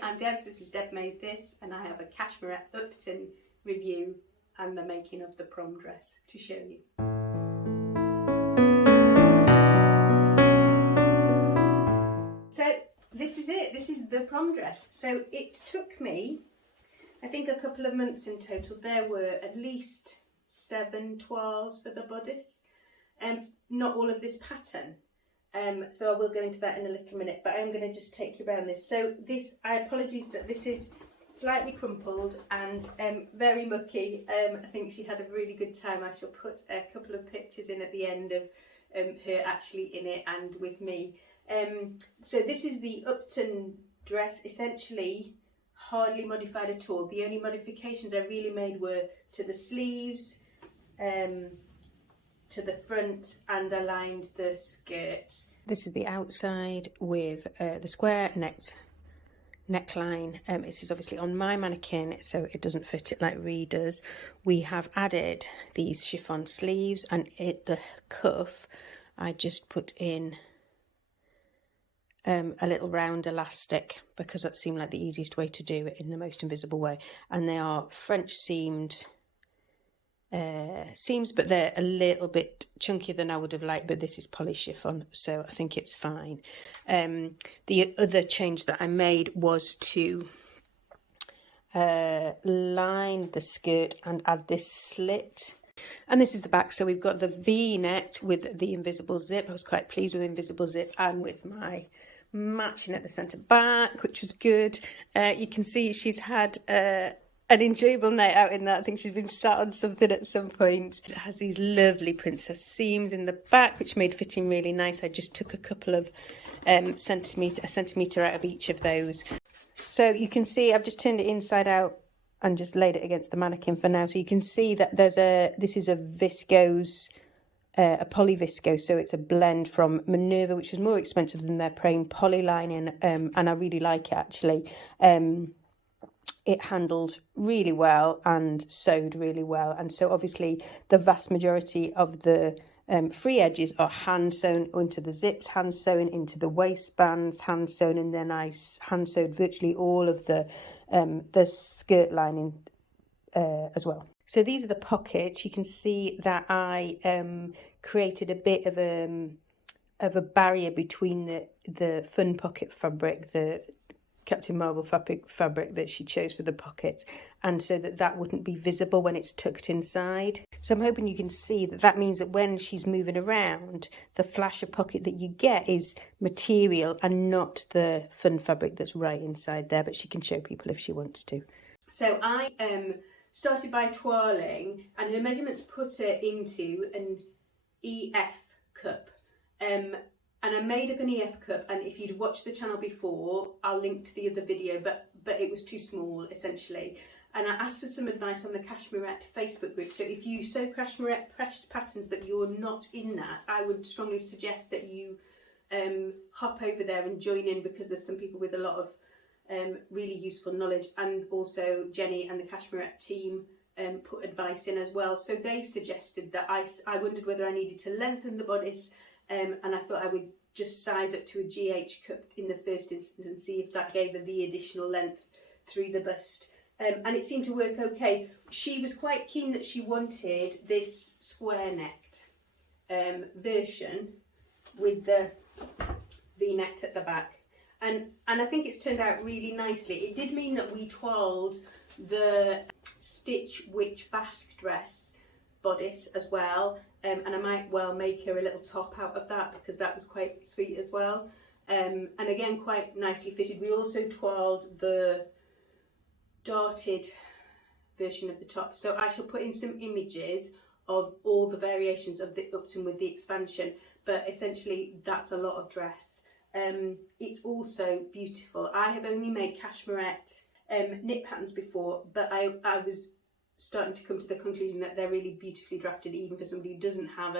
Hi, I'm Deb, this is Deb Made This, and I have a Cashmerette Upton review and the making of the prom dress to show you. So this is it, this is the prom dress. So it took me, I think, a couple of months in total. There were at least 7 toiles for the bodice, not all of this pattern. So I will go into that in a little minute, but I'm going to just take you around this. So this, apologies that this is slightly crumpled and very mucky. I think she had a really good time. I shall put a couple of pictures in at the end of her actually in it and with me. So this is the Upton dress, essentially hardly modified at all. The only modifications I really made were to the sleeves, to the front, and aligned the skirts. This is the outside with the square neckline. This is obviously on my mannequin, so it doesn't fit it like Ree does. We have added these chiffon sleeves, and the cuff I just put in a little round elastic because that seemed like the easiest way to do it in the most invisible way. And they are French seamed seams, but they're a little bit chunkier than I would have liked, but this is poly chiffon, so I think it's fine. The other change that I made was to line the skirt and add this slit. And this is the back, so we've got the V-neck with the invisible zip. I was quite pleased with the invisible zip and with my matching at the centre back, which was good. You can see she's had an enjoyable night out in that. I think she's been sat on something at some point. It has these lovely princess seams in the back, which made fitting really nice. I just took a couple of a centimetre out of each of those. So you can see I've just turned it inside out and just laid it against the mannequin for now. So you can see that this is a viscose, a poly viscose, so it's a blend from Minerva, which is more expensive than their plain poly lining, and I really like it actually. It handled really well and sewed really well, and so obviously the vast majority of the free edges are hand sewn into the zips, hand sewn into the waistbands, hand sewn, and then I hand sewed virtually all of the skirt lining as well. So these are the pockets. You can see that I created a bit of a barrier between the fun pocket fabric, the Captain Marble fabric that she chose for the pockets, and so that wouldn't be visible when it's tucked inside. So I'm hoping you can see that means that when she's moving around, the flasher pocket that you get is material and not the fun fabric that's right inside there, but she can show people if she wants to. So I started by toiling, and her measurements put her into an EF cup. And I made up an EF cup, and if you'd watched the channel before, I'll link to the other video, but it was too small, essentially. And I asked for some advice on the Cashmerette Facebook group. So if you sew Cashmerette pressed patterns but you're not in that, I would strongly suggest that you hop over there and join in, because there's some people with a lot of really useful knowledge, and also Jenny and the Cashmerette team put advice in as well. So they suggested that I wondered whether I needed to lengthen the bodice, and I thought I would just size up to a GH cup in the first instance and see if that gave her the additional length through the bust. And it seemed to work okay. She was quite keen that she wanted this square-necked version with the V-neck at the back. And I think it's turned out really nicely. It did mean that we toiled the Stitch Witch Basque dress bodice as well, and I might well make her a little top out of that, because that was quite sweet as well, and again quite nicely fitted. We also toiled the darted version of the top, so I shall put in some images of all the variations of the Upton with the expansion, but essentially that's a lot of dress. It's also beautiful. I have only made Cashmerette knit patterns before, but I was starting to come to the conclusion that they're really beautifully drafted, even for somebody who doesn't have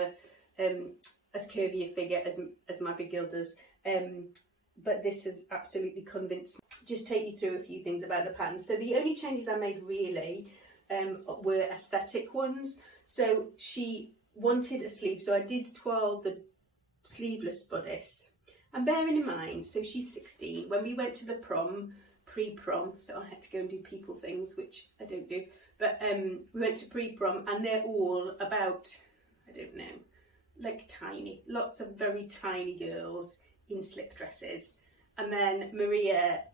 as curvy a figure as my big girl does. But this has absolutely convinced. Just take you through a few things about the pattern. So the only changes I made really were aesthetic ones. So she wanted a sleeve, so I did toile the sleeveless bodice. And bearing in mind, so she's 16, when we went to the prom pre-prom, so I had to go and do people things, which I don't do, but we went to pre-prom, and they're all about, I don't know, like tiny, lots of very tiny girls in slip dresses. And then Maria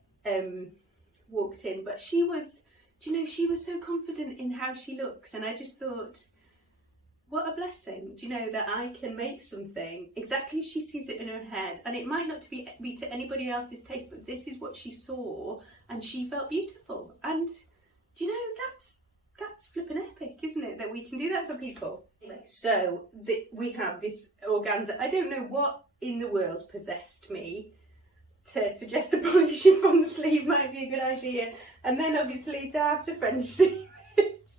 walked in, but she was, do you know, she was so confident in how she looks, and I just thought, what a blessing, do you know, that I can make something exactly as she sees it in her head, and it might not be to anybody else's taste, but this is what she saw, and she felt beautiful. And do you know, that's flipping epic, isn't it, that we can do that for people? So we have this organza. I don't know what in the world possessed me to suggest a polish chiffon sleeve might be a good idea, and then obviously to have to French seam it.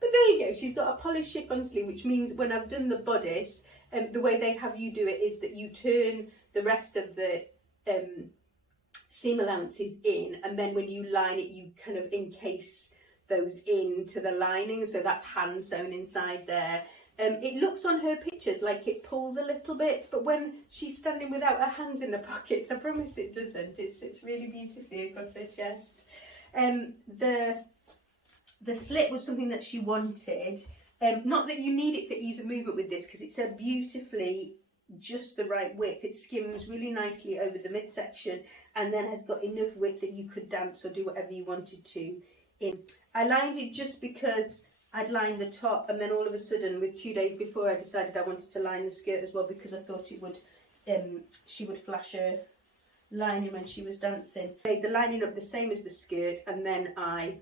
But there you go, she's got a polished chiffon sleeve, which means when I've done the bodice, the way they have you do it is that you turn the rest of the seam allowances in, and then when you line it, you kind of encase those into the lining, so that's hand sewn inside there. It looks on her pictures like it pulls a little bit, but when she's standing without her hands in the pockets, I promise it doesn't. It sits really beautifully across her chest. The slit was something that she wanted. Not that you need it for ease of movement with this, because it's a beautifully just the right width. It skims really nicely over the midsection, and then has got enough width that you could dance or do whatever you wanted to in. I lined it just because I'd lined the top, and then all of a sudden, with 2 days before, I decided I wanted to line the skirt as well, because I thought it would, she would flash her lining when she was dancing. I made the lining up the same as the skirt, and then I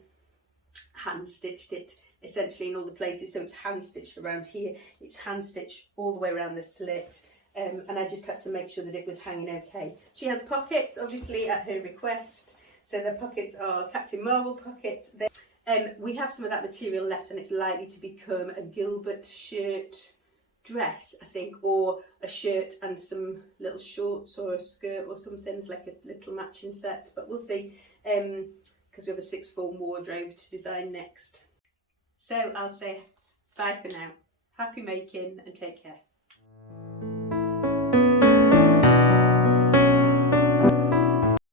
hand stitched it essentially in all the places. So it's hand stitched around here, it's hand stitched all the way around the slit, and I just had to make sure that it was hanging okay. She has pockets, obviously, at her request. So the pockets are Captain Marvel pockets. We have some of that material left, and it's likely to become a Gilbert shirt dress, I think, or a shirt and some little shorts or a skirt or something. It's like a little matching set, but we'll see, because we have a sixth form wardrobe to design next. So I'll say bye for now. Happy making, and take care.